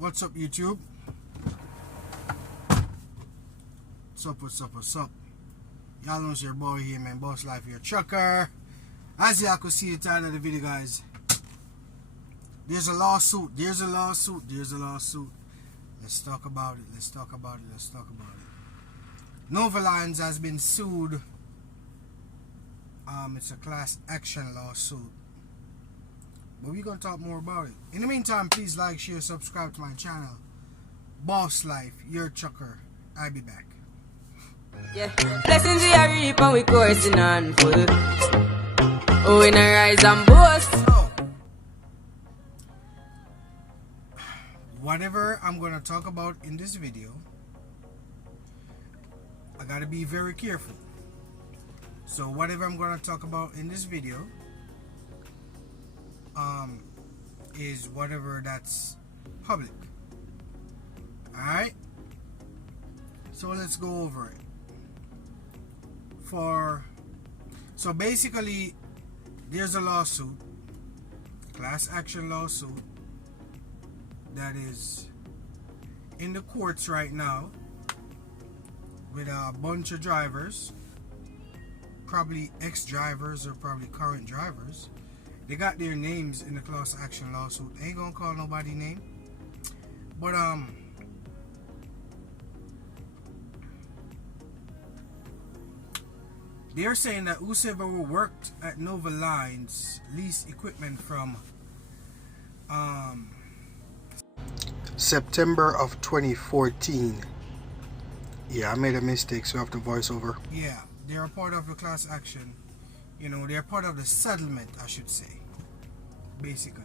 What's up, YouTube? What's up? Y'all know it's your boy here, man. Boss Life, your trucker. As y'all can see the title of the video, guys, there's a lawsuit. Let's talk about it. Nova Lines has been sued. It's a class action lawsuit. But we're going to talk more about it. In the meantime, please like, share, subscribe to my channel. Boss Life, your trucker. I'll be back. Yeah, blessings we are reap and we coursing on full. Oh, in a rise and boast. So, whatever I'm going to talk about in this video, I got to be very careful. So whatever I'm going to talk about in this video is whatever that's public. Alright? So let's go over it. So basically, there's a lawsuit, class action lawsuit, that is in the courts right now with a bunch of drivers, probably ex-drivers or probably current drivers. They got their names in the class action lawsuit. Ain't gonna call nobody name, but they're saying that whoever worked at Nova Lines leased equipment from September of 2014. Yeah, I made a mistake, so I have to voice over. Yeah, they're a part of the class action. You know, they're part of the settlement, I should say. Basically.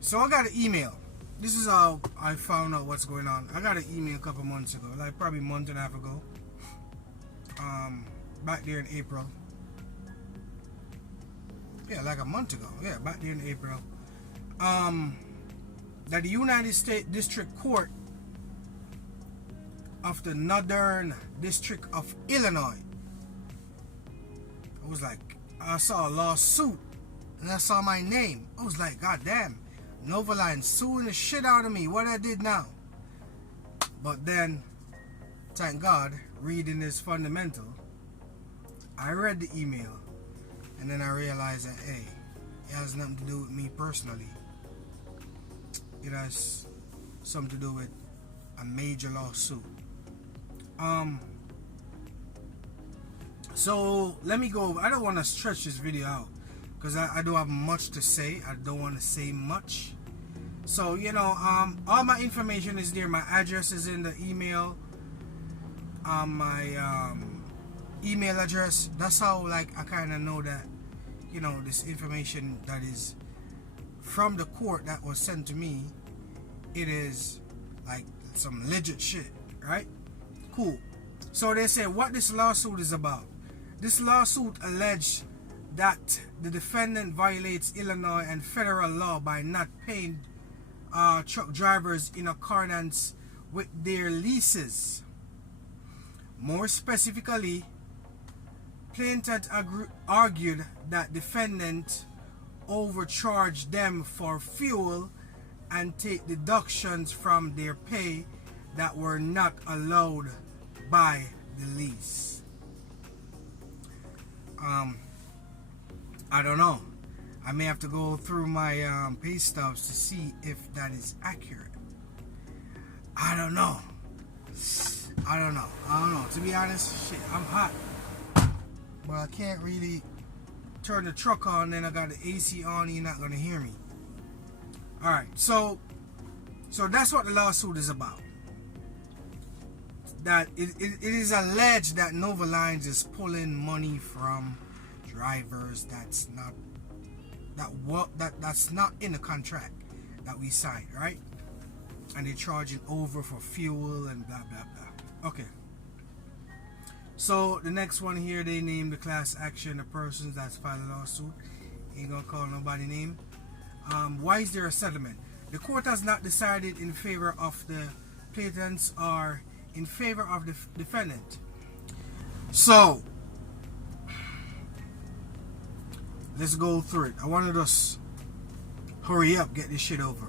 So I got an email. This is how I found out what's going on. I got an email a couple months ago, like probably a month and a half ago. Back there in April. Yeah, like a month ago. Yeah, back there in April. That the United States District Court of the Northern District of Illinois. I was like, I saw a lawsuit and I saw my name. I was like, God damn, Nova Line suing the shit out of me. What I did now? But then, thank God, reading is fundamental. I read the email and then I realized that, hey, it has nothing to do with me personally. It has something to do with a major lawsuit. So let me go. I don't want to stretch this video out because I don't have much to say. I don't want to say much. So, you know, all my information is there. My address is in the email. My email address. That's how, like, I kind of know that, you know, this information that is from the court that was sent to me, it is like some legit shit, right? Cool. So they say what this lawsuit is about. This lawsuit alleged that the defendant violates Illinois and federal law by not paying truck drivers in accordance with their leases. More specifically, plaintiff argued that defendant overcharged them for fuel and take deductions from their pay that were not allowed by the lease. I don't know. I may have to go through my pay stubs to see if that is accurate. I don't know. To be honest, shit, I'm hot. But I can't really turn the truck on, then I got the AC on, you're not gonna hear me. Alright, so that's what the lawsuit is about. That it is alleged that Nova Lines is pulling money from drivers that's not in the contract that we signed, right? And they're charging over for fuel and blah blah blah. Okay. So the next one here, they name the class action, the persons that's filed a lawsuit. Ain't gonna call nobody name. Why is there a settlement? The court has not decided in favor of the plaintiffs or in favor of the defendant. So let's go through it. I want to just hurry up, get this shit over.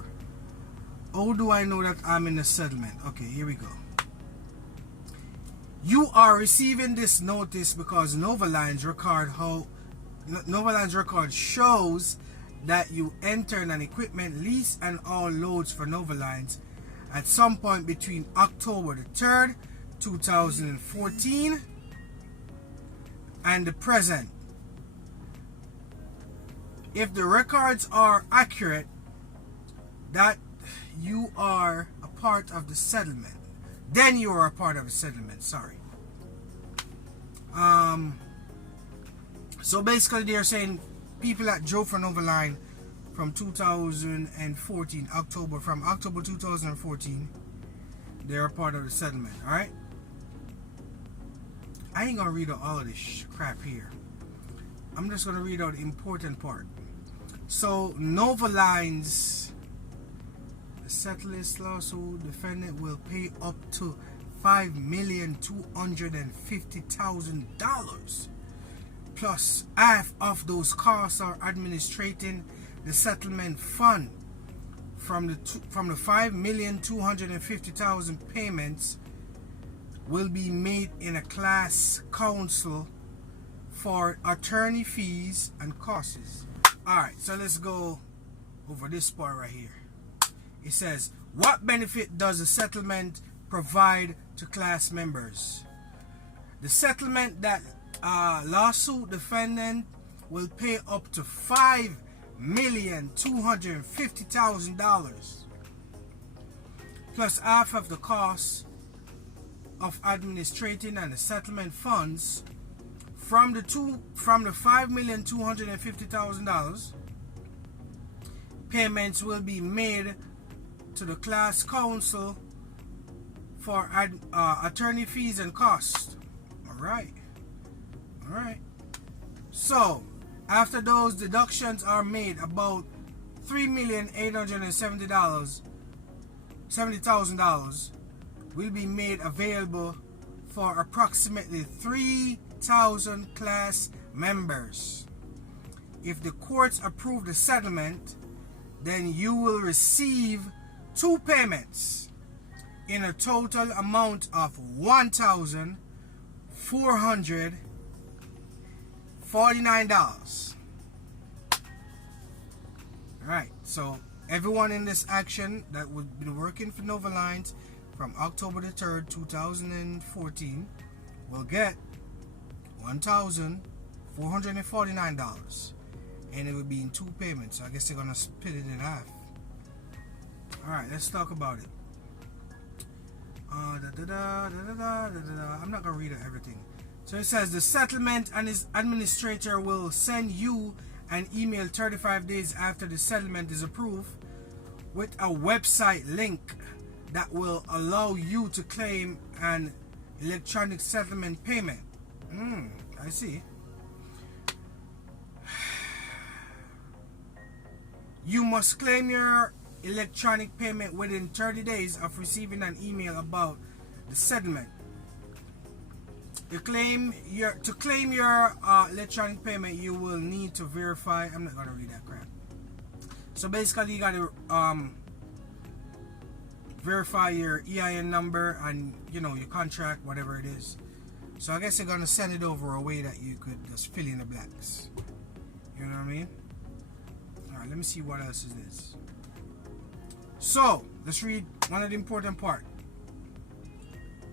How do I know that I'm in a settlement? Okay, here we go. You are receiving this notice because Novaline's record shows that you entered an equipment lease and all loads for Novalines at some point between October the 3rd, 2014 and the present. If the records are accurate, that you are a part of the settlement. Then you are a part of the settlement, sorry. So basically they're saying people that drove for Novaline from 2014, from October 2014, they're a part of the settlement, alright? I ain't gonna read out all of this crap here. I'm just gonna read out the important part. So Novaline's settlers lawsuit defendant will pay up to $5,250,000 plus half of those costs are administrating the settlement fund. From the $5,250,000 payments will be made in a class counsel for attorney fees and costs. Alright, so let's go over this part right here. It says, what benefit does the settlement provide to class members? The settlement that lawsuit defendant will pay up to $5,250,000 plus half of the cost of administrating and the settlement funds. From the $5,250,000, payments will be made to the class counsel for attorney fees and costs. Alright. So, after those deductions are made, about $3,870,000 will be made available for approximately 3,000 class members. If the courts approve the settlement, then you will receive two payments in a total amount of $1,449. Alright, so everyone in this action that would be working for Novalines from October the 3rd, 2014 will get $1,449, and it will be in two payments. So I guess they're gonna split it in half. Alright, let's talk about it. I'm not gonna read everything. So it says the settlement and its administrator will send you an email 35 days after the settlement is approved with a website link that will allow you to claim an electronic settlement payment. I see. You must claim your electronic payment within 30 days of receiving an email about the settlement. To claim your electronic payment, you will need to verify. I'm not gonna read that crap. So basically, you gotta verify your EIN number and your contract, whatever it is. So I guess they're gonna send it over a way that you could just fill in the blanks. You know what I mean? All right, let me see what else is this. So let's read one of the important part.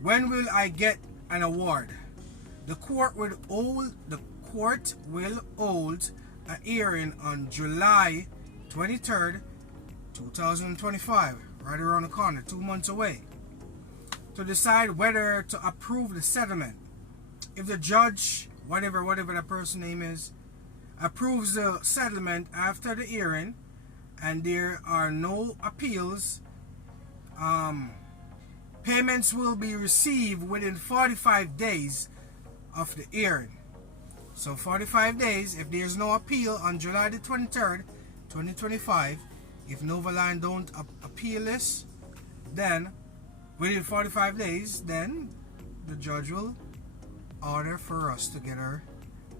When will I get an award? The court will hold a hearing on July 23rd, 2025, right around the corner, 2 months away, to decide whether to approve the settlement. If the judge, whatever that person's name is, approves the settlement after the hearing and there are no appeals, payments will be received within 45 days of the hearing. So 45 days, if there's no appeal on July the 23rd, 2025, if Novaline don't appeal this, then within 45 days, then the judge will order for us to get our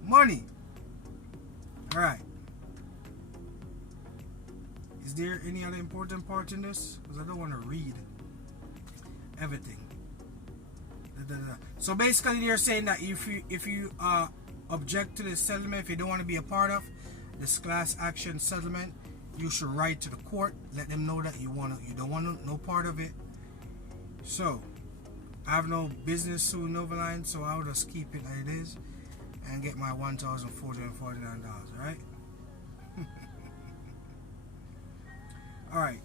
money. Alright. Is there any other important part in this? Because I don't want to read everything. So basically they're saying that if you object to this settlement, if you don't want to be a part of this class action settlement, you should write to the court, let them know that you don't want no part of it. So I have no business suing Novaline, so I'll just keep it like it is and get my $1,449, right? Alright.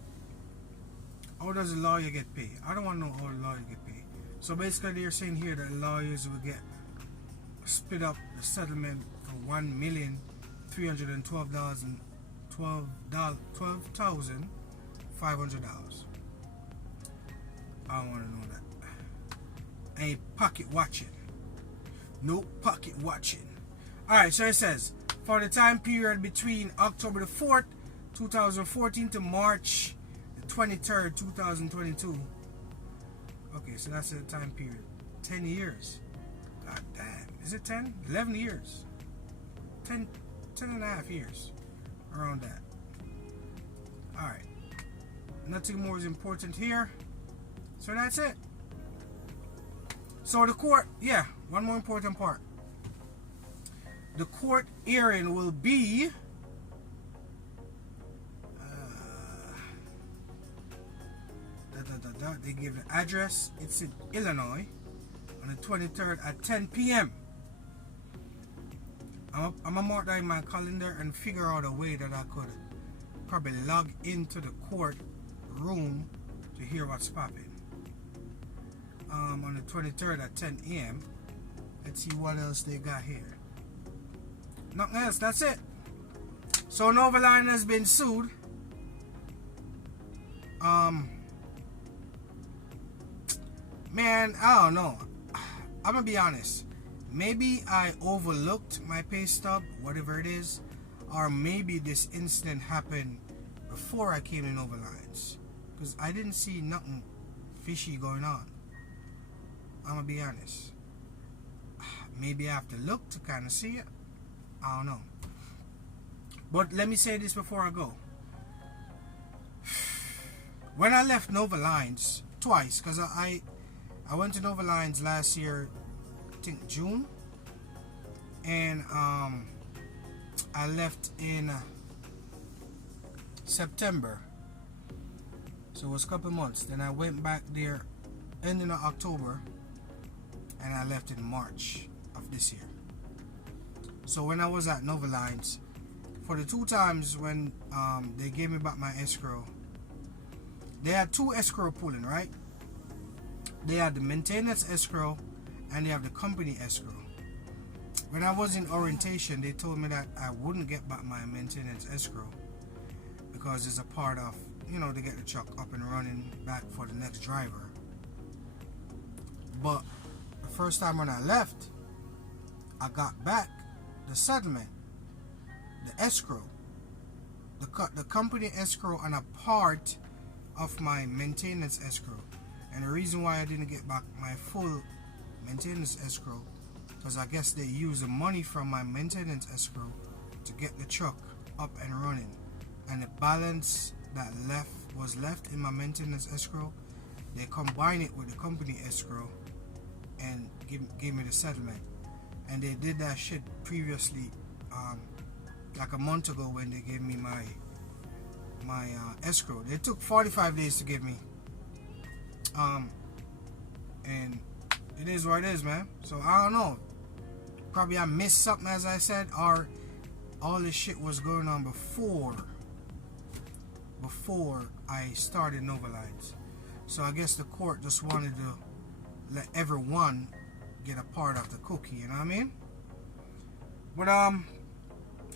How does a lawyer get paid? I don't want to know how a lawyer get paid. So basically they're saying here that lawyers will get split up the settlement for $1,312,500. I don't want to know that. Ain't pocket watching. No pocket watching. Alright, so it says for the time period between October the 4th 2014 to March the 23rd 2022. Okay, so that's the time period. 10 years. God damn. Is it 10? 11 years. 10 and a half years. Around that. Alright. Nothing more is important here. So that's it. So the court, yeah, one more important part. The court hearing will be they give the address. It's in Illinois on the 23rd at 10 p.m. I'm gonna mark that in my calendar and figure out a way that I could probably log into the court room to hear what's popping. On the 23rd at 10 a.m. Let's see what else they got here. Nothing else. That's it. So Novaline has been sued. Man, I don't know. I'm gonna be honest. Maybe I overlooked my pay stub, whatever it is, or maybe this incident happened before I came in Novalines, because I didn't see nothing fishy going on. I'm gonna be honest. Maybe I have to look to kind of see it. I don't know. But let me say this before I go. When I left Novalines twice, because I went to Novalines last year, I think June, and I left in September, so it was a couple months. Then I went back there ending of October, and I left in March of this year. So when I was at Novalines, for the two times when they gave me back my escrow, they had two escrow pooling, right? They had the maintenance escrow and they have the company escrow. When I was in orientation, they told me that I wouldn't get back my maintenance escrow because it's a part of, you know, to get the truck up and running back for the next driver. But the first time when I left, I got back the settlement, the escrow, the company escrow, and a part of my maintenance escrow. And the reason why I didn't get back my full maintenance escrow, because I guess they used the money from my maintenance escrow to get the truck up and running, and the balance that was left in my maintenance escrow, they combined it with the company escrow and gave me the settlement. And they did that shit previously, like a month ago when they gave me my escrow. They took 45 days to give me, and it is what it is, man. So I don't know, probably I missed something, as I said, or all this shit was going on before I started Novalines. So I guess the court just wanted to let everyone get a part of the cookie, you know what I mean? But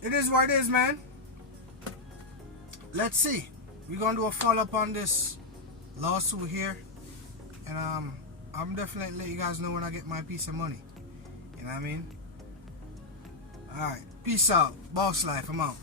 it is what it is, man. Let's see. We're gonna do a follow-up on this lawsuit here, and I'm definitely let you guys know when I get my piece of money, you know what I mean? Alright, peace out. Boss life, I'm out.